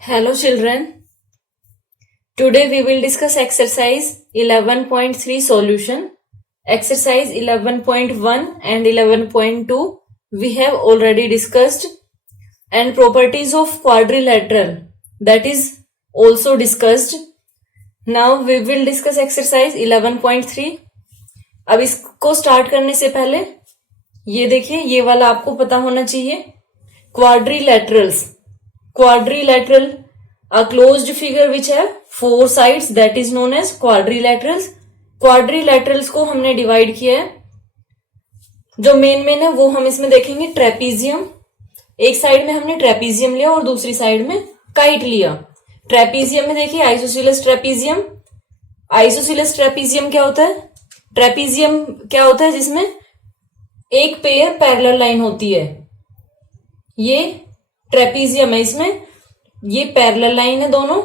Hello children. Today we will discuss exercise 11.3 solution. Exercise 11.1 and 11.2 we have already discussed, and properties of quadrilateral that is also discussed. Now we will discuss exercise 11.3. अब इसको start करने से पहले ये देखिए, ये वाला आपको पता होना चाहिए. Quadrilateral, a closed figure which have four sides, that is known as quadrilaterals. Quadrilaterals को हमने डिवाइड किया है. जो मेन है वो हम इसमें देखेंगे ट्रेपीजियम. एक साइड में हमने ट्रेपीजियम लिया और दूसरी साइड में काइट लिया. ट्रेपीजियम में देखिए आइसोसीलस ट्रेपीजियम. आइसोसीलस ट्रेपीजियम क्या होता है? ट्रेपीजियम क्या होता है? जिसमें एक पेयर पैरेलल लाइन होती है. ये ट्रेपीजियम है, इसमें ये पैरेलल लाइन है दोनों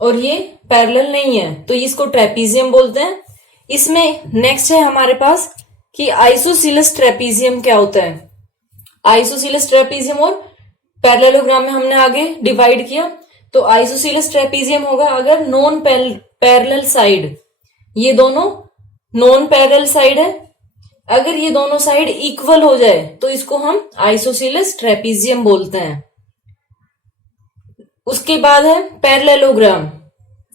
और ये पैरेलल नहीं है, तो इसको ट्रेपीजियम बोलते हैं. इसमें नेक्स्ट है हमारे पास कि आइसोसीलस ट्रेपीजियम क्या होता है. आइसोसीलस ट्रेपीजियम और पैरेललोग्राम में हमने आगे डिवाइड किया. तो आइसोसीलस ट्रेपीजियम होगा अगर नॉन पैरेलल साइड, ये दोनों नॉन पैरेलल साइड है, अगर ये दोनों साइड इक्वल हो जाए तो इसको हम आइसोसीलस ट्रेपीजियम बोलते हैं. उसके बाद है पैरेललोग्राम,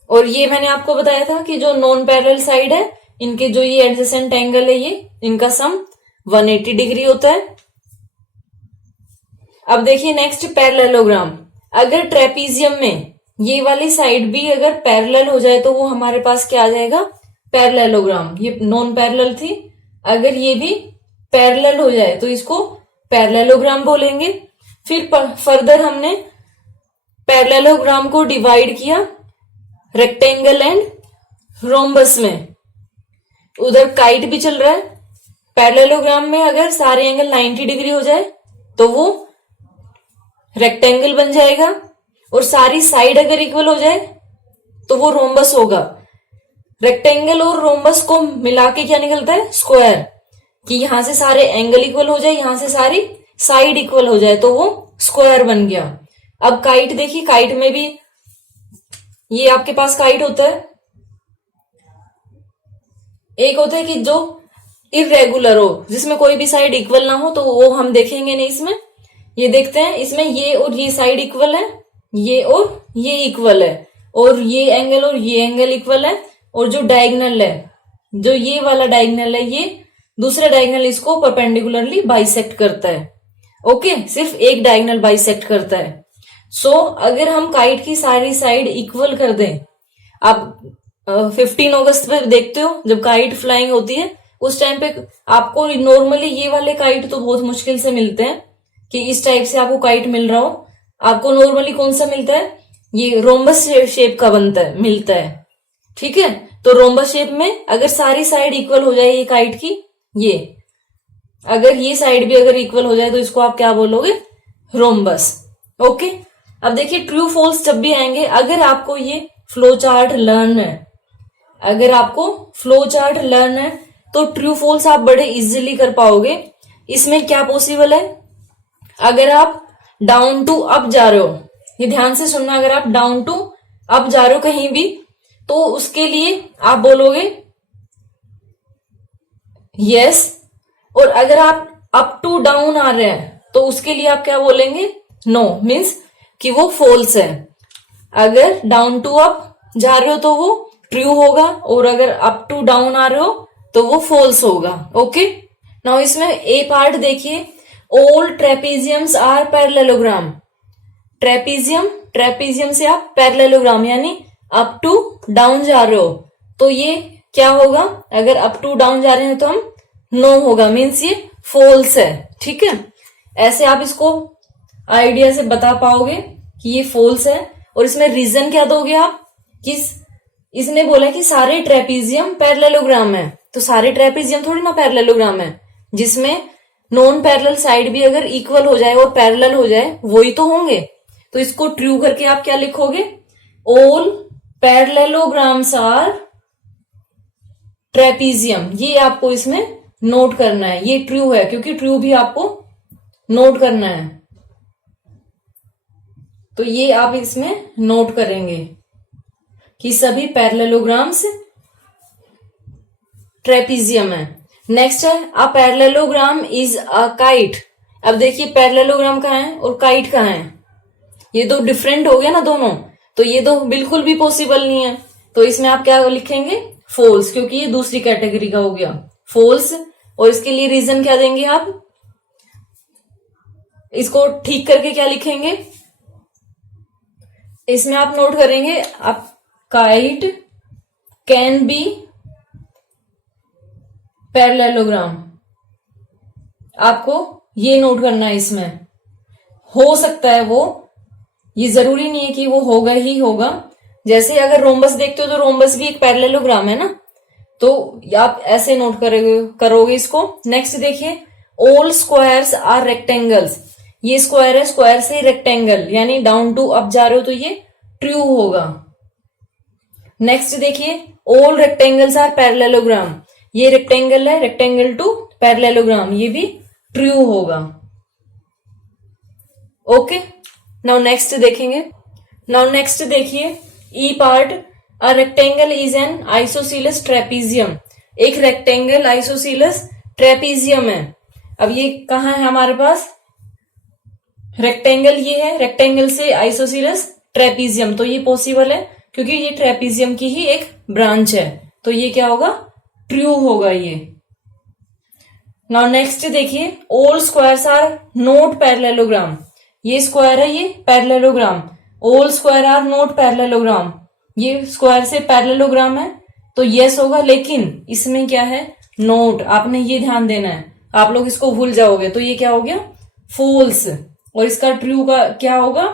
और ये मैंने आपको बताया था कि जो नॉन पैरेलल साइड है इनके जो ये एडजेसेंट एंगल है, ये इनका सम 180 डिग्री होता है. अब देखिए नेक्स्ट पैरेललोग्राम. अगर ट्रेपीजियम में ये वाली साइड भी अगर पैरेलल हो जाए तो वो हमारे पास क्या आ जाएगा? पैरेललोग्राम. ये नॉन पैरेलल थी, अगर ये भी पैरेलल हो जाए तो इसको पैरेललोग्राम बोलेंगे. फिर फर्दर हमने पैरेललोग्राम को डिवाइड किया रेक्टेंगल एंड रोम्बस में. उधर काइट भी चल रहा है. पैरेललोग्राम में अगर सारे एंगल 90 डिग्री हो जाए तो वो रेक्टेंगल बन जाएगा, और सारी साइड अगर इक्वल हो जाए तो वो रोम्बस होगा. रेक्टेंगल और रोम्बस को मिला के क्या निकलता है? स्क्वायर. कि यहां से सारे एंगल इक्वल हो जाए, यहां से सारी साइड इक्वल हो जाए तो वो स्क्वायर बन गया. अब काइट देखिए, काइट में भी ये आपके पास काइट होता है. एक होता है कि जो इरेगुलर हो, जिसमें कोई भी साइड इक्वल ना हो, तो वो हम देखेंगे नहीं इसमें. ये देखते हैं, इसमें ये और ये साइड इक्वल है, ये और ये इक्वल है, और ये एंगल और ये एंगल इक्वल है, और जो डायगोनल है, जो ये वाला डायगोनल है, ये दूसरा डायगोनल इसको परपेंडिकुलरली बाइसेक्ट करता है. ओके, सिर्फ एक डायगोनल बाइसेक्ट करता है. सो अगर हम काइट की सारी साइड इक्वल कर दें, आप 15 अगस्त पे देखते हो जब काइट फ्लाइंग होती है, उस टाइम पे आपको नॉर्मली ये वाले काइट तो बहुत मुश्किल से मिलते हैं कि इस टाइप से आपको काइट मिल रहा हो. आपको नॉर्मली कौन सा मिलता है? ये रोम्बस शेप का मिलता है. ठीक है, तो रोम्बस शेप में अगर सारी साइड इक्वल हो जाए ये काइट की, ये अगर ये साइड भी अगर इक्वल हो जाए तो इसको आप क्या बोलोगे? रोम्बस. ओके, अब देखिए ट्रू फॉल्स जब भी आएंगे, अगर आपको ये फ्लो चार्ट लर्न है, तो ट्रू फॉल्स आप बड़े इजीली कर पाओगे. इसमें क्या पॉसिबल है? अगर आप डाउन टू अप जा रहे हो, ये ध्यान से सुनना, अगर आप डाउन टू अप जा रहे हो कहीं भी, तो उसके लिए आप बोलोगे यस. और अगर आप अप टू डाउन आ रहे हैं तो उसके लिए आप क्या बोलेंगे? नो. मीन्स कि वो फॉल्स है. अगर डाउन टू अप जा रहे हो तो वो ट्रू होगा, और अगर अप टू डाउन आ रहे हो तो वो फॉल्स होगा. ओके, नाउ इसमें ए पार्ट देखिए. All trapeziums are parallelogram. Trapezium से आप पैरेललोग्राम यानी अप टू डाउन जा रहे हो तो ये क्या होगा? अगर अप टू डाउन जा रहे हैं तो हम नो होगा, मीन्स ये फॉल्स है. ठीक है, ऐसे आप इसको आइडिया से बता पाओगे कि ये फॉल्स है. और इसमें रीजन क्या दोगे आप? कि इसने बोला कि सारे ट्रेपीजियम पैरेललोग्राम है, तो सारे ट्रेपीजियम थोड़ी ना पैरेललोग्राम है. जिसमें नॉन पैरेलल साइड भी अगर इक्वल हो जाए और पैरेलल हो जाए वही तो होंगे. तो इसको ट्रू करके आप क्या लिखोगे? All parallelograms are trapezium. ये आपको इसमें नोट करना है. ये ट्रू है क्योंकि ट्रू भी आपको नोट करना है. तो ये आप इसमें नोट करेंगे कि सभी पैरेललोग्राम्स ट्रेपीजियम है। नेक्स्ट है a parallelogram is a kite. अब देखिए पैरेललोग्राम कहाँ है और काइट कहाँ है, ये दो डिफरेंट हो गया ना दोनों, तो ये तो बिल्कुल भी पॉसिबल नहीं है। तो इसमें आप क्या लिखेंगे, फोल्स, क्योंकि ये दूसरी कैटेगरी का हो गया, फोल्स। और इसके लिए रीजन क्या देंगे आप, इसको ठीक करके क्या लिखेंगे, इसमें आप नोट करेंगे आप काइट कैन बी पैरेललोग्राम, आपको ये नोट करना है। इसमें हो सकता है वो, ये जरूरी नहीं है कि वो होगा ही होगा। जैसे अगर रोम्बस देखते हो तो रोम्बस भी एक पैरेललोग्राम है ना, तो आप ऐसे नोट करोगे इसको। नेक्स्ट देखिए ऑल स्क्वायर्स आर रेक्टेंगल्स, ये स्क्वायर है, स्क्वायर से रेक्टेंगल यानी डाउन टू अप जा रहे हो तो ये ट्रू होगा। नेक्स्ट देखिए ऑल रेक्टेंगल्स आर पैरेललोग्राम, ये रेक्टेंगल है, रेक्टेंगल टू पैरेललोग्राम, ये भी ट्रू होगा। ओके, नाउ नेक्स्ट देखेंगे। नाउ नेक्स्ट देखिए E part, a rectangle is an isosceles trapezium, एक रेक्टेंगल आइसोसीलस ट्रेपीजियम है। अब ये कहाँ है हमारे पास, रेक्टेंगल ये है, रेक्टेंगल से आइसोसीलस ट्रेपीजियम, तो ये पॉसिबल है क्योंकि ये ट्रेपीजियम की ही एक ब्रांच है, तो ये क्या होगा, ट्रू होगा ये। नाउ नेक्स्ट देखिए all squares are not parallelogram, ये स्क्वायर है, ये parallelogram, all square are not parallelogram, ये स्क्वायर से पैरेललोग्राम है, तो यस होगा। लेकिन इसमें क्या है, नोट, आपने ये ध्यान देना है, आप लोग इसको भूल जाओगे तो ये क्या हो गया, फॉल्स। और इसका ट्रू का क्या होगा,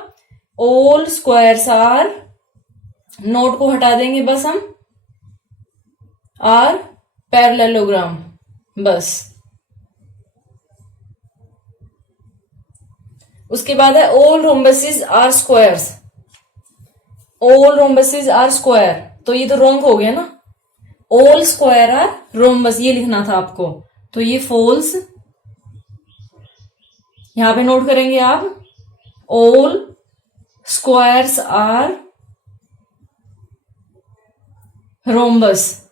ऑल स्क्वायर्स आर, नोट को हटा देंगे बस हम, आर पैरेललोग्राम, बस। उसके बाद है all rhombuses are squares, all rhombuses are square, तो ये तो रॉन्ग हो गया ना, ऑल स्क्वायर आर रोम्बस ये लिखना था आपको, तो ये फॉल्स। यहां पे नोट करेंगे आप, all squares are rhombus.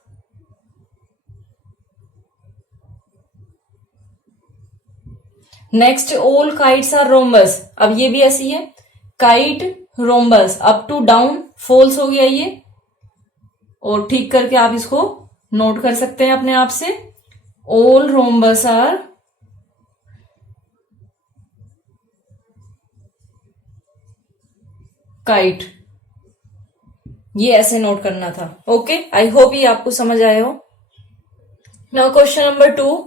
Next all kites are rhombus, अब ये भी ऐसी है, kite rhombus, up to down false हो गया ये, और ठीक करके आप इसको नोट कर सकते हैं अपने आप से, ऑल रोम्बस आर काइट, ये ऐसे नोट करना था। ओके, आई होप ये आपको समझ आए हो। Now question number 2,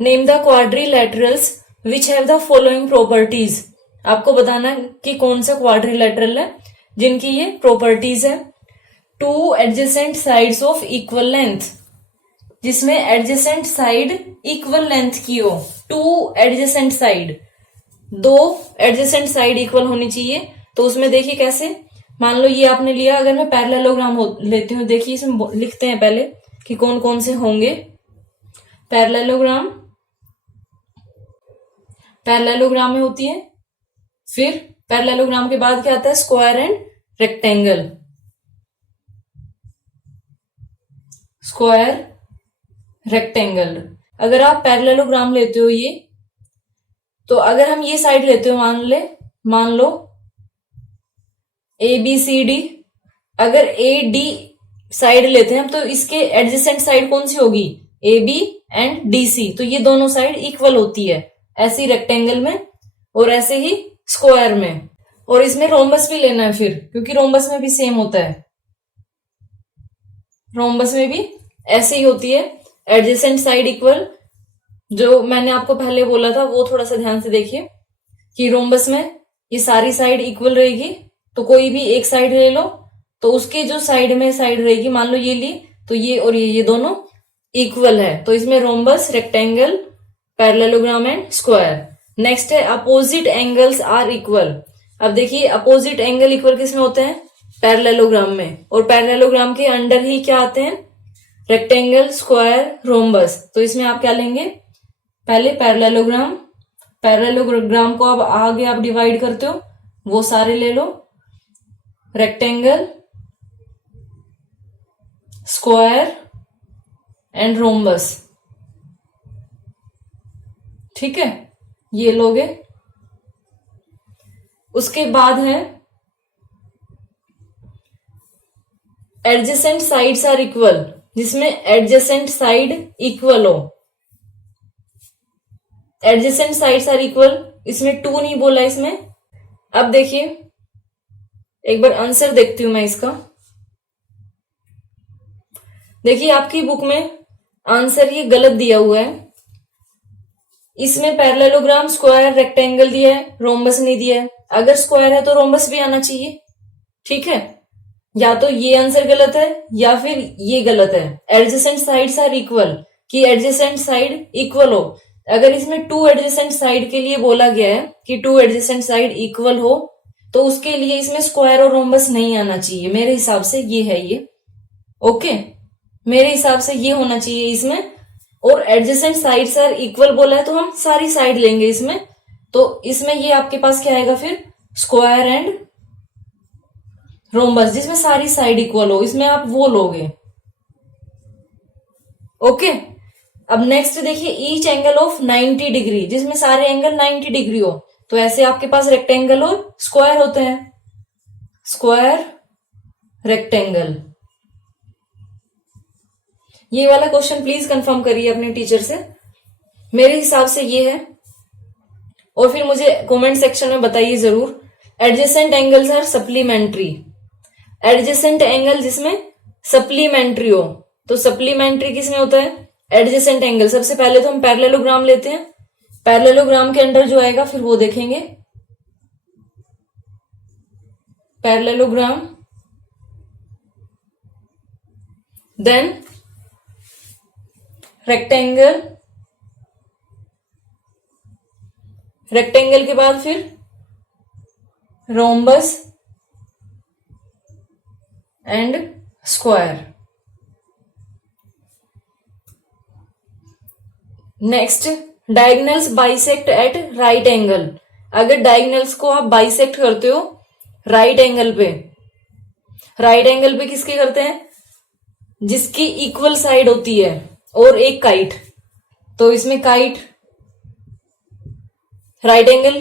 name the quadrilaterals which have the following properties, आपको बताना है कि कौन सा क्वाड्रिलैटरल है जिनकी ये प्रॉपर्टीज है। Two adjacent sides of equal length, जिसमें एडजेसेंट साइड इक्वल लेंथ की हो, टू एडजेसेंट साइड, दो एडजेसेंट साइड इक्वल होनी चाहिए। तो उसमें देखिए कैसे, मान लो ये आपने लिया, अगर मैं पैरेललोग्राम लेती हूँ, देखिए इसमें लिखते हैं पहले कि कौन कौन से होंगे। पैरेललोग्राम, पैरेललोग्राम में होती है, फिर पैरेललोग्राम के बाद क्या आता है, square and rectangle, square rectangle. अगर आप पैरेललोग्राम लेते हो ये, तो अगर हम ये साइड लेते हो, मान लो ए बी सी डी, अगर ए डी साइड लेते हैं हम, तो इसके एडजेसेंट साइड कौन सी होगी, A B and D C, तो ये दोनों साइड इक्वल होती है, ऐसी रेक्टेंगल में और ऐसे ही स्क्वायर में। और इसमें रोम्बस भी लेना है फिर, क्योंकि रोम्बस में भी सेम होता है, रोम्बस में भी ऐसे ही होती है, एडजेसेंट साइड इक्वल। जो मैंने आपको पहले बोला था वो थोड़ा सा ध्यान से देखिए कि रोम्बस में ये सारी साइड इक्वल रहेगी, तो कोई भी एक साइड ले लो, तो उसके जो साइड में साइड रहेगी, मान लो ये ली, तो ये और ये दोनों इक्वल है, तो इसमें rhombus, rectangle, parallelogram and square. Next है अपोजिट एंगल्स आर इक्वल। अब देखिए अपोजिट एंगल इक्वल किसमें होते हैं, पैरेललोग्राम में, और पैरेललोग्राम के अंडर ही क्या आते हैं, रेक्टेंगल, स्क्वायर, रोम्बस। तो इसमें आप क्या लेंगे, पहले पैरेललोग्राम, पैरेललोग्राम को अब आगे आप डिवाइड करते हो वो सारे ले लो, रेक्टेंगल, स्क्वायर एंड रोम्बस। ठीक है, ये लोगे। उसके बाद है एडजेसेंट साइड्स आर इक्वल, जिसमें एडजेसेंट साइड इक्वल हो। एडजेसेंट साइड्स आर इक्वल, इसमें 2 नहीं बोला इसमें। अब देखिए, एक बार आंसर देखती हूं मैं इसका। देखिए आपकी बुक में आंसर ये गलत दिया हुआ है। इसमें पैरेललोग्राम, स्क्वायर, रेक्टेंगल दिया है, रोम्बस नहीं दिया है। अगर स्क्वायर है तो रोम्बस भी आना चाहिए। ठीक है, या तो ये आंसर गलत है या फिर ये गलत है। एडजेसेंट साइड्स आर इक्वल, कि एडजेसेंट साइड इक्वल हो। अगर इसमें 2 एडजेसेंट साइड के लिए बोला गया है कि 2 एडजेसेंट साइड इक्वल हो, तो उसके लिए इसमें स्क्वायर और रोम्बस नहीं आना चाहिए। मेरे हिसाब से ये है ये। ओके, मेरे हिसाब से ये होना चाहिए इसमें। और एडजेसेंट साइड्स आर इक्वल बोला है तो हम सारी साइड लेंगे इसमें। तो इसमें ये आपके पास क्या आएगा फिर, स्क्वायर एंड रोम्बस, जिसमें सारी साइड इक्वल हो, इसमें आप वो लोगे। ओके, अब नेक्स्ट देखिए, ईच एंगल ऑफ 90 डिग्री, जिसमें सारे एंगल 90 डिग्री हो। तो ऐसे आपके पास रेक्टेंगल और स्क्वायर होते हैं, स्क्वायर, रेक्टेंगल। ये वाला क्वेश्चन प्लीज कंफर्म करिए अपने टीचर से। मेरे हिसाब से ये है, और फिर मुझे कमेंट सेक्शन में बताइए जरूर। Adjacent angles are supplementary, adjacent angle जिसमें सप्लीमेंट्री हो। तो सप्लीमेंट्री किसमें होता है, एडजेसेंट एंगल। सबसे पहले तो हम पैरेललोग्राम लेते हैं, पैरेललोग्राम के अंडर जो आएगा फिर वो देखेंगे। पैरेललोग्राम, देन रेक्टेंगल, रेक्टेंगल के बाद फिर rhombus and square. Next, diagonals bisect at right angle. अगर डायगोनल्स को आप बाइसेक्ट करते हो राइट एंगल पे, राइट एंगल पे किसके करते हैं, जिसकी इक्वल साइड होती है और एक काइट। तो इसमें काइट राइट एंगल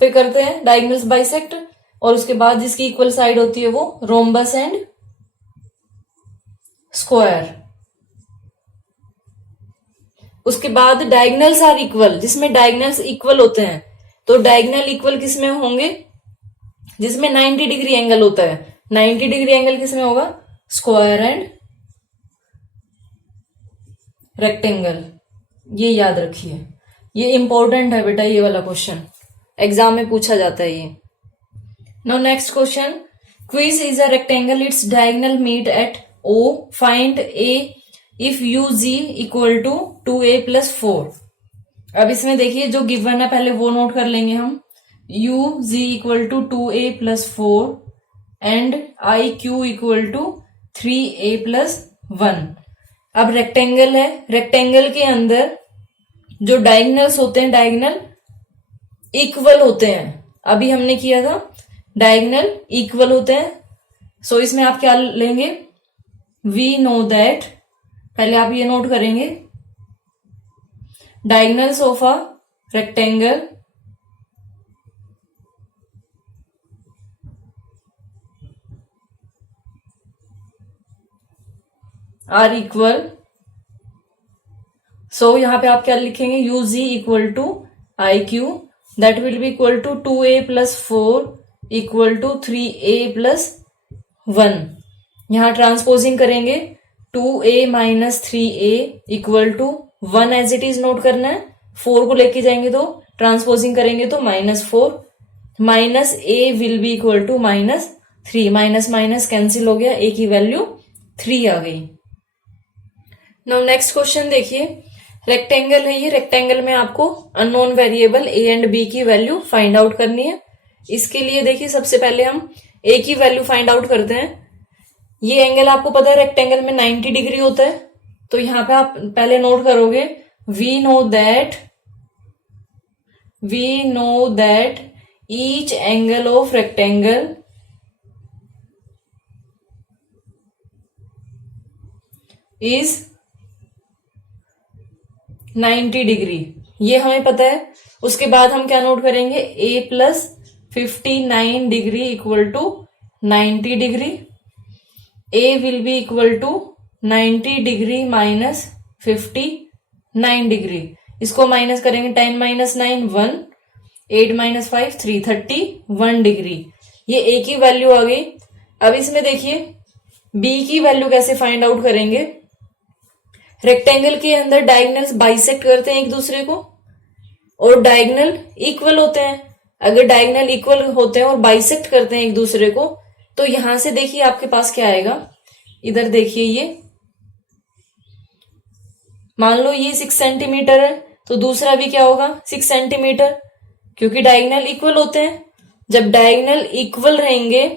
पे करते हैं डायगोनल्स बाइसेक्ट, और उसके बाद जिसकी इक्वल साइड होती है वो रोम्बस एंड स्क्वायर। उसके बाद डायगोनल्स आर इक्वल, जिसमें डायगोनल्स इक्वल होते हैं। तो डायगोनल इक्वल किसमें होंगे, जिसमें 90 डिग्री एंगल होता है। 90 डिग्री एंगल किसमें होगा, स्क्वायर एंड रेक्टेंगल। ये याद रखिए, ये इंपॉर्टेंट है बेटा, ये वाला क्वेश्चन एग्जाम में पूछा जाता है ये। Now next question, quiz is a rectangle, its diagonal meet at O, find a if U G equal to 2a + 4। अब इसमें देखिए जो गिवन है पहले वो नोट कर लेंगे हम। U G equal to 2a + 4 and I Q equal to 3a + 1। अब रेक्टेंगल है, रेक्टेंगल के अंदर जो डायगोनल्स होते हैं, डायगोनल इक्वल होते हैं। अभी हमने किया था डायगोनल इक्वल होते हैं। सो इसमें आप क्या लेंगे, वी नो दैट, पहले आप ये नोट करेंगे, diagonals of a rectangle are equal. So यहां पे आप क्या लिखेंगे, U G equal to I Q, that will be equal to 2a + 4 equal to 3a + 1। यहां ट्रांसपोजिंग करेंगे, 2a - 3a equal to 1 as it is note करना है। 4 को लेके जाएंगे तो ट्रांसपोजिंग करेंगे तो -4, minus a will be equal to -3, minus minus cancel हो गया, a की वैल्यू 3 आ गई। नाउ नेक्स्ट क्वेश्चन देखिए, रेक्टेंगल है ये, रेक्टेंगल में आपको unknown variable a and b की वैल्यू फाइंड आउट करनी है। इसके लिए देखिए सबसे पहले हम a की वैल्यू फाइंड आउट करते हैं। ये एंगल आपको पता है रेक्टेंगल में 90 डिग्री होता है। तो यहां पे आप पहले नोट करोगे, we know that each angle of rectangle is 90 degree, ये हमें पता है। उसके बाद हम क्या नोट करेंगे, a plus 59 degree equal to 90 degree, a will be equal to 90 degree minus 59 degree. इसको माइनस करेंगे, 10 माइनस 9 1, 8 माइनस 5 3, 31 डिग्री। ये a की वैल्यू आ गई। अब इसमें देखिए b की वैल्यू कैसे फाइंड आउट करेंगे। रेक्टेंगल के अंदर डायगोनल्स बाइसेक्ट करते हैं एक दूसरे को और डायगोनल इक्वल होते हैं। अगर डायगोनल इक्वल होते हैं और बाइसेक्ट करते हैं एक दूसरे को, तो यहां से देखिए आपके पास क्या आएगा। इधर देखिए, ये मान लो ये 6 सेंटीमीटर है, तो दूसरा भी क्या होगा 6 सेंटीमीटर, क्योंकि डायगोनल इक्वल होते हैं। जब डायगोनल इक्वल रहेंगे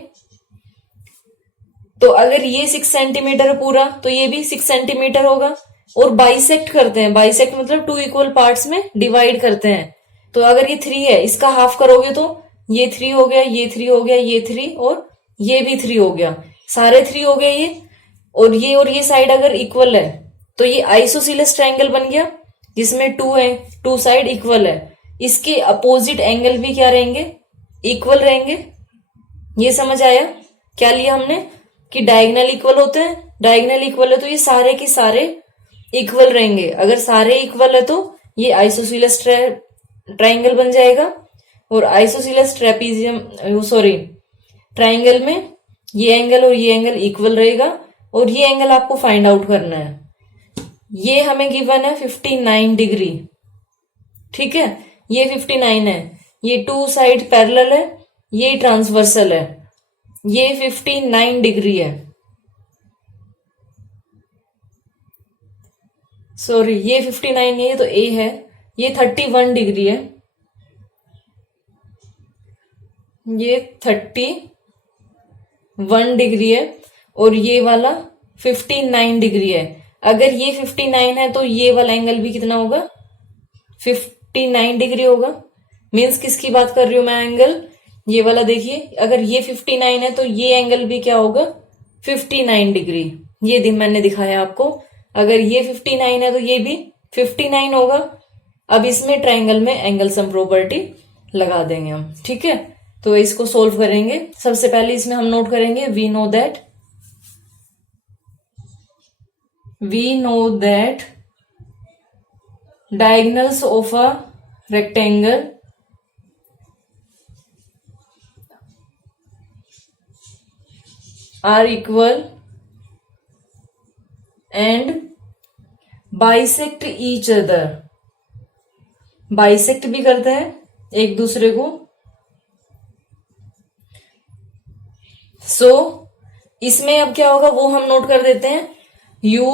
तो अगर ये 6 सेंटीमीटर है पूरा, तो ये भी 6 सेंटीमीटर होगा। और बाइसेक्ट करते हैं, बाइसेक्ट मतलब 2 इक्वल पार्ट्स में डिवाइड करते हैं। तो अगर ये 3 है, इसका हाफ करोगे तो ये 3 हो गया, ये 3 हो गया, ये 3 और ये भी 3 हो गया, सारे 3 हो गए ये। और ये साइड अगर इक्वल है तो ये आइसोसीलस ट्रायंगल बन गया, जिसमें 2 है, 2 साइड इक्वल है। इसके अपोजिट एंगल भी क्या रहेंगे, इक्वल रहेंगे। ये समझ आया क्या लिया हमने, कि डायगोनल इक्वल होते हैं। डायगोनल इक्वल है तो ये सारे के सारे इक्वल रहेंगे। अगर सारे इक्वल है तो ये आइसोसीलस ट्रायंगल बन जाएगा। और आइसोसीलस ट्रायंगल में ये एंगल और ये एंगल इक्वल रहेगा। और ये एंगल आपको फाइंड आउट करना है। ये हमें गिवन है 59 डिग्री, ठीक है, ये 59 है। ये 2 साइड पैरेलल है, ये ट्रांसवर्सल है, ये 59 डिग्री है। सॉरी, ये 59 नहीं है तो ए है, ये 31 डिग्री है, ये 31 डिग्री है। और ये वाला 59 डिग्री है। अगर ये 59 है तो ये वाला एंगल भी कितना होगा, 59 डिग्री होगा। मीन्स किसकी बात कर रही हूं मैं, एंगल ये वाला देखिए, अगर ये 59 है तो ये एंगल भी क्या होगा 59 डिग्री। ये दिन मैंने दिखाया आपको, अगर ये 59 है तो ये भी 59 होगा। अब इसमें ट्रायंगल में एंगल सम प्रॉपर्टी लगा देंगे हम, ठीक है। तो इसको सोल्व करेंगे। सबसे पहले इसमें हम नोट करेंगे, we know that diagonals of a rectangle are equal and bisect each other. Bisect भी करते हैं एक दूसरे को। इसमें अब क्या होगा वो हम नोट कर देते हैं। U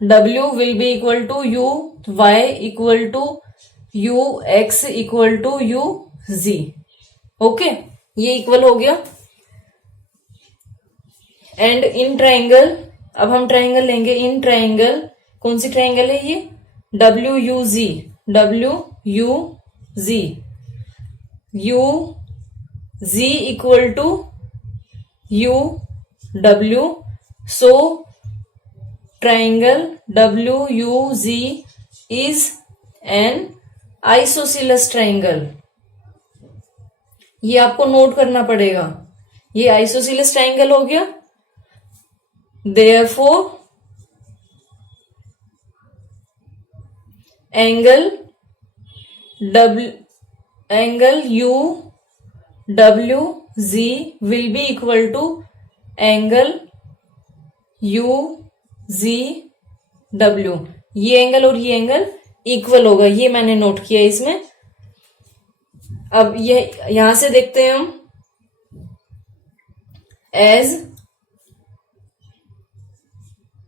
W will be equal to U Y equal to U X equal to U G. Okay, ये इक्वल हो गया। एंड इन ट्राइंगल, अब हम ट्राइंगल लेंगे। इन ट्राइंगल, कौन सी ट्राइंगल है ये, W U G, W U G, U G equal to U W. So triangle W U G is an isosceles triangle. ये आपको नोट करना पड़ेगा, ये आइसोसीलस ट्राइंगल हो गया। Therefore, angle U W G will be equal to angle U G W. ये angle और ये एंगल इक्वल होगा, ये मैंने नोट किया इसमें। अब ये यहां से देखते हैं हम, as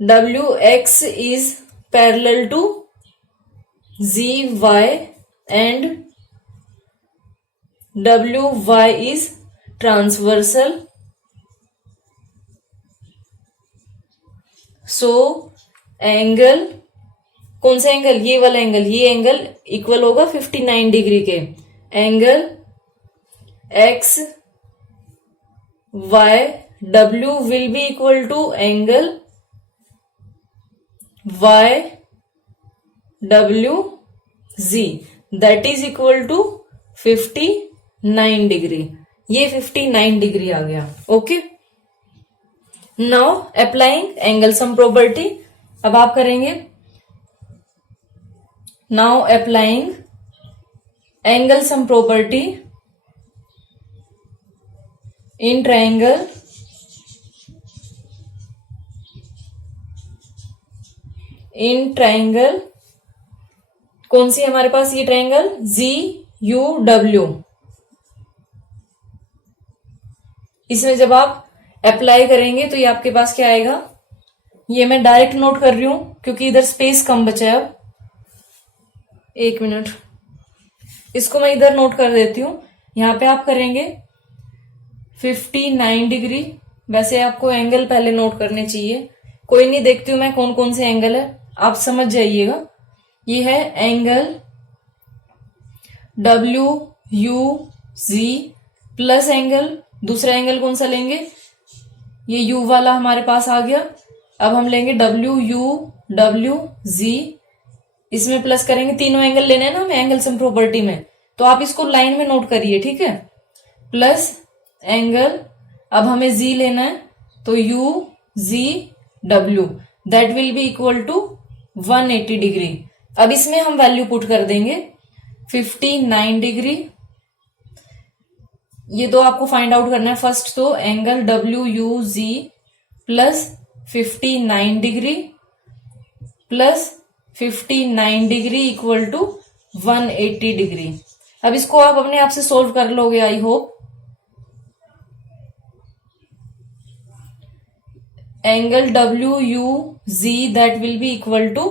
WX is parallel to ZY and WY is transversal. So angle, कौन सा एंगल, ये वाला एंगल, ये एंगल इक्वल होगा 59 डिग्री के। Angle X Y W will be equal to angle Y W G, that is equal to 59 degree. ये 59 degree आ गया। Okay, now applying angle sum property. अब आप करेंगे now applying angle sum property in triangle कौन सी है हमारे पास? ये ट्रायंगल जी यू डब्ल्यू। इसमें जब आप अप्लाई करेंगे तो ये आपके पास क्या आएगा? ये मैं डायरेक्ट नोट कर रही हूं क्योंकि इधर स्पेस कम बचा है। अब 1 मिनट, इसको मैं इधर नोट कर देती हूं। यहां पे आप करेंगे 59 डिग्री। वैसे आपको एंगल पहले नोट करने चाहिए, कोई नहीं, देखती हूं मैं कौन कौन से एंगल है, आप समझ जाइएगा। ये है angle W U G plus angle, दूसरा एंगल कौन सा लेंगे? ये यू वाला हमारे पास आ गया। अब हम लेंगे डब्ल्यू यू डब्ल्यू जी, इसमें प्लस करेंगे। तीनों एंगल लेने हैं ना हमें एंगल सम प्रॉपर्टी में, तो आप इसको लाइन में नोट करिए, ठीक है। प्लस एंगल, अब हमें जी लेना है तो U G W, that will be equal to 180 degree. अब इसमें हम वैल्यू पुट कर देंगे 59 डिग्री। ये तो आपको फाइंड आउट करना है। फर्स्ट तो angle W U G plus 59 degree plus 59 degree equal to 180 degree. अब इसको आप अपने आप से सोल्व कर लोगे, I hope. Angle W U G that will be equal to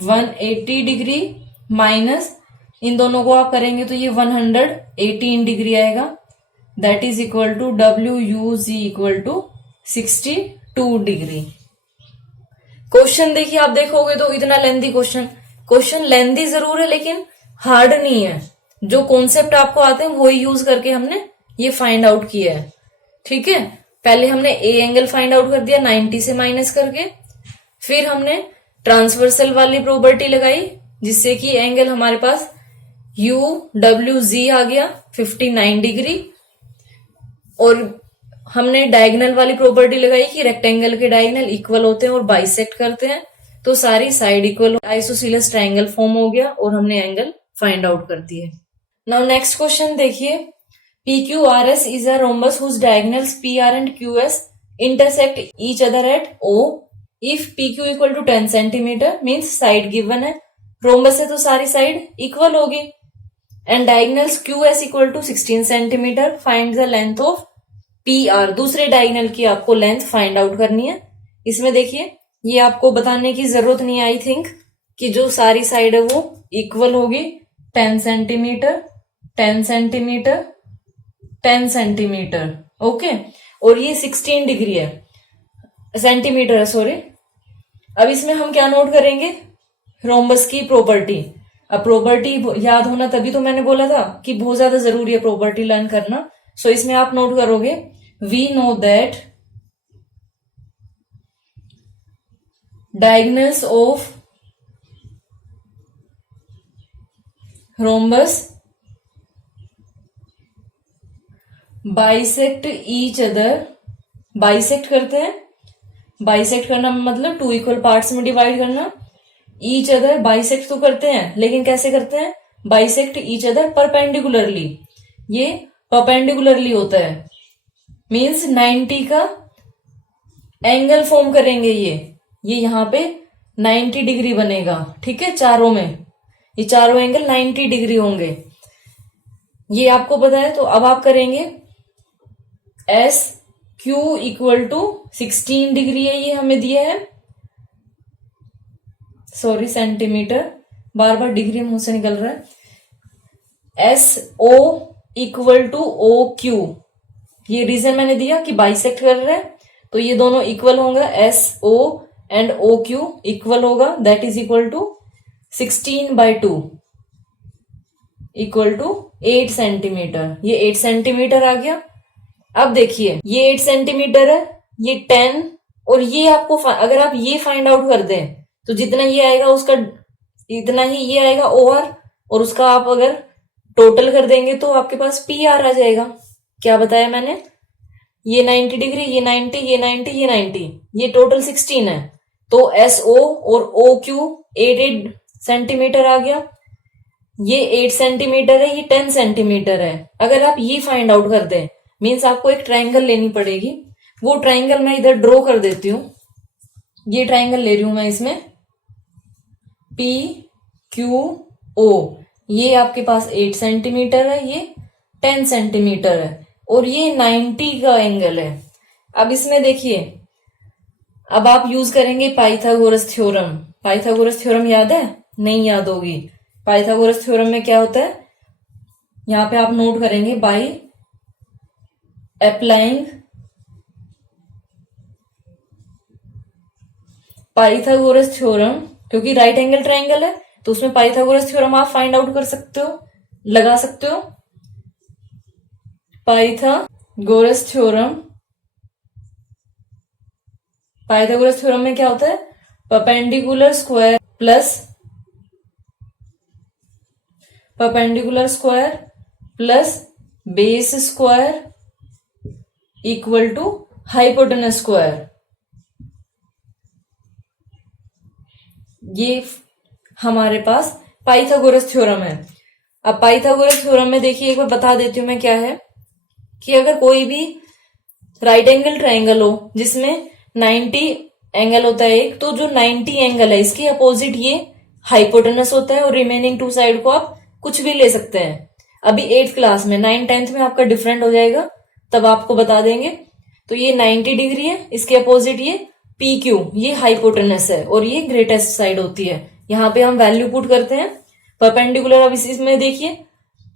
180 degree minus इन दोनों को आप करेंगे तो ये 118 डिग्री आएगा, that is equal to W U G equal to 62 degree. Question देखिए, आप देखोगे तो इतना लेंथी क्वेश्चन लेंथी जरूर है लेकिन हार्ड नहीं है। जो कॉन्सेप्ट आपको आते हैं वही यूज करके हमने ये फाइंड आउट किया है, ठीक है। पहले हमने ए एंगल फाइंड आउट कर दिया 90 से माइनस करके, फिर हमने ट्रांसवर्सल वाली प्रॉपर्टी लगाई जिससे कि एंगल हमारे पास यू डब्ल्यू जी आ गया 59 डिग्री, और हमने डायगोनल वाली प्रॉपर्टी लगाई कि रेक्टेंगल के डायगोनल इक्वल होते हैं और बाइसेक्ट करते हैं, तो सारी साइड इक्वल, आइसोसीलस ट्रायंगल फॉर्म हो गया और हमने एंगल फाइंड आउट कर दिए। नाउ नेक्स्ट क्वेश्चन देखिए, PQRS is a rhombus whose diagonals PR and QS intersect each other at O. If PQ equal to 10 centimeter means side given है, rhombus है तो सारी साइड इक्वल होगी, and diagonals QS equal to 16 centimeter. Find the length of PR. दूसरे diagonal की आपको length find out करनी है। इसमें देखिए, ये आपको बताने की जरूरत नहीं है आई थिंक, कि जो सारी साइड है वो इक्वल होगी 10 सेंटीमीटर 10 सेंटीमीटर 10 सेंटीमीटर, ओके। और ये 16 डिग्री है, सेंटीमीटर है, सॉरी। अब इसमें हम क्या नोट करेंगे? रोम्बस की प्रॉपर्टी। अब प्रॉपर्टी याद होना, तभी तो मैंने बोला था कि बहुत ज्यादा जरूरी है प्रॉपर्टी लर्न करना। सो इसमें आप नोट करोगे, we know that diagonals of rhombus bisect each other. Bisect करते हैं, बाइसेक्ट करना मतलब 2 इक्वल पार्ट्स में डिवाइड करना। ईच अदर बाइसेक्ट तो करते हैं, लेकिन कैसे करते हैं? Bisect each other perpendicularly. ये परपेंडिकुलरली होता है, मींस 90 का एंगल फॉर्म करेंगे। ये यहां पे 90 डिग्री बनेगा, ठीक है। चारों में ये चारों एंगल 90 डिग्री होंगे, ये आपको पता है। तो अब आप करेंगे S Q equal to 16 degree है, ये हमें दिया है, सॉरी सेंटीमीटर, बार बार डिग्री मुंह से निकल रहा है। S O equal to O Q, ये रीजन मैंने दिया कि बाइसेक्ट कर रहे हैं तो ये दोनों इक्वल होगा, S O and O Q equal होगा, that is equal to 16/2। Equal to 8 centimetre. ये 8 सेंटीमीटर आ गया। अब देखिए ये 8 सेंटीमीटर है, ये 10, और ये आपको अगर आप ये फाइंड आउट कर दें तो जितना ये आएगा उसका इतना ही ये आएगा ओआर, और उसका आप अगर टोटल कर देंगे तो आपके पास पी आर आ जाएगा। क्या बताया मैंने? ये 90 डिग्री, ये 90, ये 90, ये 90, ये टोटल 16 है। तो एस ओ और ओ क्यू 8 सेंटीमीटर आ गया। ये 8 सेंटीमीटर है, ये 10 सेंटीमीटर है। अगर आप ये फाइंड आउट कर दें, मीन्स आपको एक ट्राइंगल लेनी पड़ेगी। वो ट्राइंगल मैं इधर ड्रॉ कर देती हूँ। ये ट्राइंगल ले रही हूं मैं, इसमें पी क्यू ओ, ये आपके पास 8 सेंटीमीटर है, ये 10 सेंटीमीटर है, और ये 90 का एंगल है। अब इसमें देखिए, अब आप यूज करेंगे पाइथागोरस थ्योरम। पाइथागोरस थ्योरम याद है? नहीं याद होगी। पाइथागोरस थ्योरम में क्या होता है, यहां पे आप नोट करेंगे, बाई अप्लाइंग पाइथागोरस थ्योरम, क्योंकि राइट एंगल ट्राइंगल है तो उसमें पाइथागोरस थ्योरम आप फाइंड आउट कर सकते हो, लगा सकते हो। पाइथागोरस थ्योरम, पाइथागोरस थ्योरम में क्या होता है, perpendicular square plus base square equal to hypotenuse square. ये हमारे पास पाइथागोरस थ्योरम है। अब पाइथागोरस थ्योरम में देखिए, एक बार बता देती हूं मैं क्या है, कि अगर कोई भी राइट एंगल ट्राइंगल हो जिसमें 90 एंगल होता है एक, तो जो 90 एंगल है इसके अपोजिट ये हाइपोटेनस होता है, और रिमेनिंग 2 साइड को आप कुछ भी ले सकते हैं। अभी 8th क्लास में, 9th 10th में आपका डिफरेंट हो जाएगा, तब आपको बता देंगे। तो ये 90 डिग्री है, इसके अपोजिट ये पी क्यू, ये हाइपोटेनस है, और ये ग्रेटेस्ट साइड होती है। यहाँ पे हम वैल्यू पुट करते हैं परपेंडिकुलर। अब इसमें देखिए,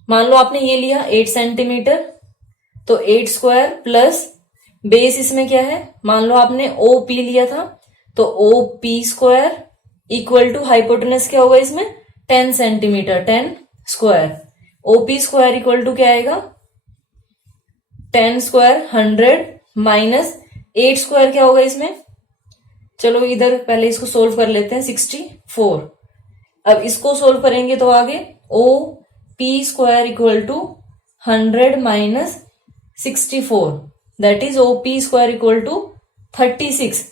मान लो आपने ये लिया 8 सेंटीमीटर, तो 8 स्क्वायर प्लस बेस इसमें क्या है, मान लो आपने ओ पी लिया था, तो O P square equal to hypotenuse क्या होगा इसमें, 10 centimetre, 10 square. O P square equal to क्या आएगा, 10 स्क्वायर 100 माइनस 8 स्क्वायर क्या होगा इसमें, चलो इधर पहले इसको सोल्व कर लेते हैं, 64। अब इसको सोल्व करेंगे तो आगे O P square equal to 100 minus 64, that is O P square equal to 36।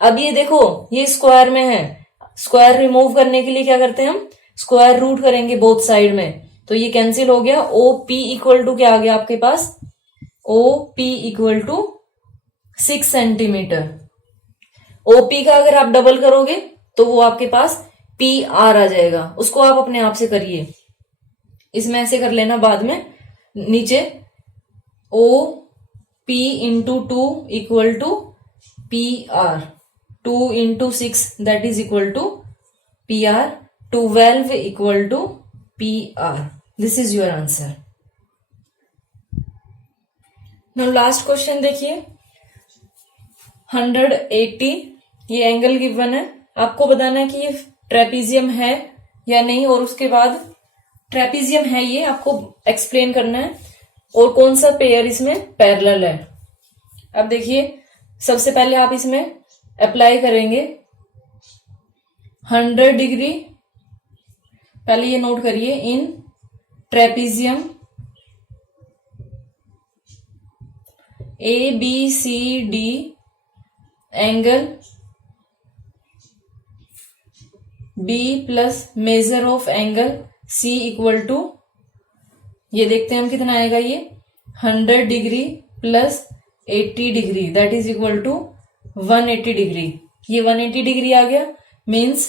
अब ये देखो, ये स्क्वायर में है, स्क्वायर रिमूव करने के लिए क्या करते हैं हम, स्क्वायर रूट करेंगे बोथ साइड में, तो ये कैंसिल हो गया। ओ पी इक्वल टू क्या आ गया आपके पास, O P equal to 6 centimetre. OP का अगर आप डबल करोगे तो वो आपके पास पी आर आ जाएगा। उसको आप अपने आप से करिए, इसमें ऐसे कर लेना बाद में, नीचे O P into 2 equal to P R, 2 into 6 that is equal to P R, 12 equal to P R. This is your answer. Now last question देखिए, 180, ये एंगल गिवन है, आपको बताना है कि ये ट्रेपीजियम है या नहीं, और उसके बाद ट्रेपीजियम है ये आपको एक्सप्लेन करना है, और कौन सा पेयर इसमें पैरेलल है। अब देखिए, सबसे पहले आप इसमें अप्लाई करेंगे 100 डिग्री, पहले ये नोट करिए, in trapezium A B C D angle B plus measure of angle C equal to, ये देखते हैं हम कितना आएगा, ये 100 degree plus 80 degree that is equal to 180 degree. ये 180 डिग्री आ गया, मीन्स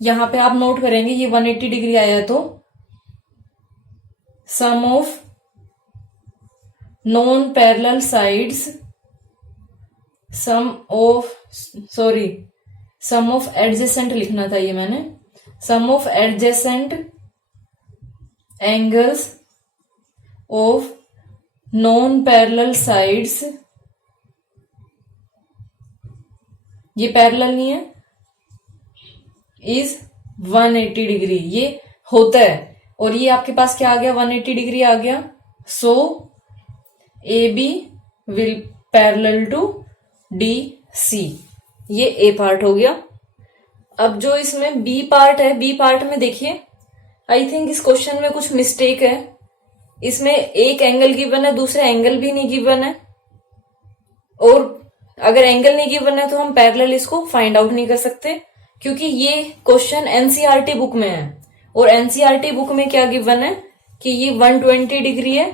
यहां पे आप नोट करेंगे ये 180 डिग्री आया, तो sum of non parallel sides, sum of adjacent लिखना था ये मैंने, sum of adjacent angles of non parallel sides, ये पैरेलल नहीं है, इज 180 डिग्री, ये होता है। और ये आपके पास क्या आ गया, 180 डिग्री आ गया। So A B will parallel to D C, ये ए पार्ट हो गया। अब जो इसमें बी पार्ट है, बी पार्ट में देखिए, आई थिंक इस क्वेश्चन में कुछ मिस्टेक है। इसमें एक एंगल गिवन है, दूसरा एंगल भी नहीं गिवन है, और अगर एंगल नहीं गिवन है तो हम पैरेलल इसको फाइंड आउट नहीं कर सकते, क्योंकि ये क्वेश्चन एनसीईआरटी बुक में है। और एनसीईआरटी बुक में क्या गिवन है कि ये 120 डिग्री है,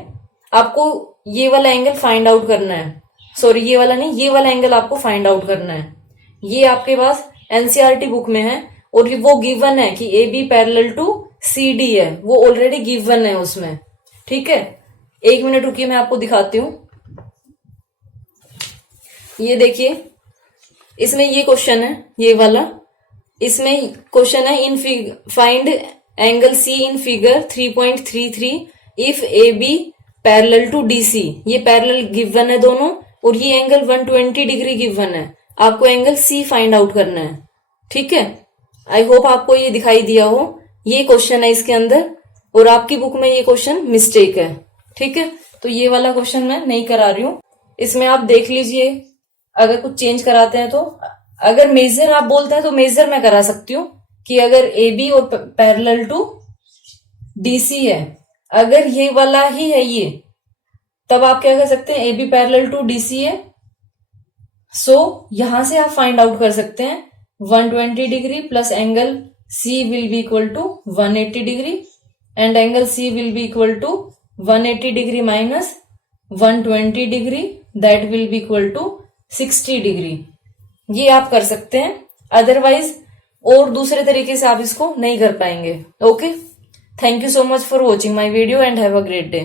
आपको ये वाला एंगल फाइंड आउट करना है। सॉरी, ये वाला नहीं, ये वाला एंगल आपको फाइंड आउट करना है। ये आपके पास एनसीईआरटी बुक में है, और वो गिवन है कि A B parallel to C D है, वो ऑलरेडी गिवन है उसमें। ठीक है, एक मिनट रुकिए, मैं आपको दिखाती हूं। ये देखिए, इसमें ये क्वेश्चन है, ये वाला, इसमें क्वेश्चन है in find angle C in figure 3.33 if A B parallel to D C. ये पैरेलल गिवन है दोनों, और ये एंगल 120 डिग्री गिवन है, आपको एंगल सी फाइंड आउट करना है। ठीक है, आई होप आपको ये दिखाई दिया हो। ये क्वेश्चन है इसके अंदर, और आपकी बुक में ये क्वेश्चन मिस्टेक है। ठीक है, तो ये वाला क्वेश्चन मैं नहीं करा रही हूं, इसमें आप देख लीजिए अगर कुछ चेंज कराते हैं तो। अगर मेजर आप बोलते हैं तो मेजर मैं करा सकती हूँ कि अगर ए बी और पैरेलल टू डी सी है, अगर ये वाला ही है ये, तब आप क्या कर सकते हैं, A B parallel to D C है, सो यहां से आप फाइंड आउट कर सकते हैं 120 degree plus angle C will be equal to 180 degree, and angle C will be equal to 180 degree minus 120 degree, that will be equal to 60 degree. ये आप कर सकते हैं, अदरवाइज और दूसरे तरीके से आप इसको नहीं कर पाएंगे। Okay, thank you so much for watching my video and have a great day.